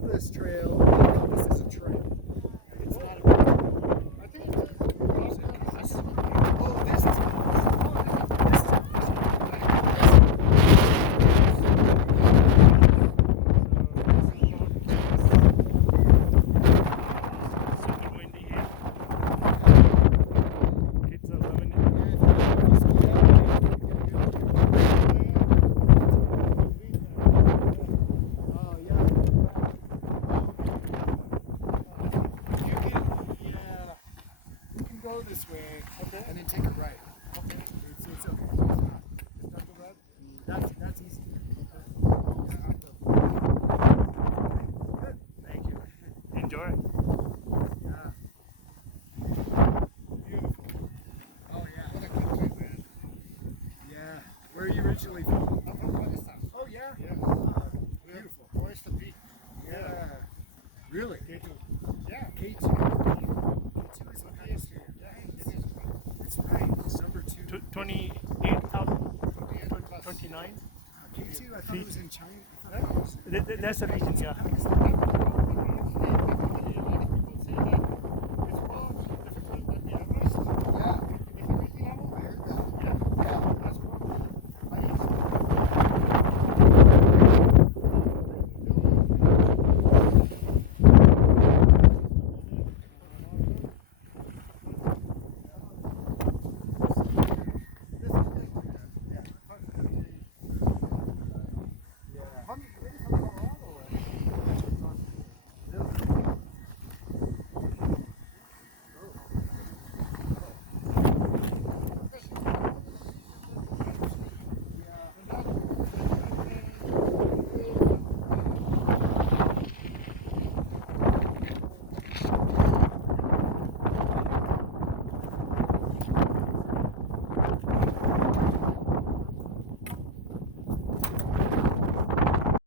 love this trail. I love this as a trail. It's not a I think it's oh, this is this is super windy here. Kids are loving it. oh yeah. You can go this way and then take a right. Okay. It's okay. It's not the red. That's easy. Good. Thank you. Enjoy. Yeah. Beautiful. Oh yeah. What a good trip, man. Yeah. Where are you originally from? I'm from Pakistan. Oh yeah. Yeah. Beautiful. Where's the peak? Yeah. Really? K2. Yeah. K2. K2 is in Pakistan. Yeah, this is It's right. It's number 2. 28,000, 28 plus. 29. K2, I thought it was in China. That's the region, yeah. Pakistan.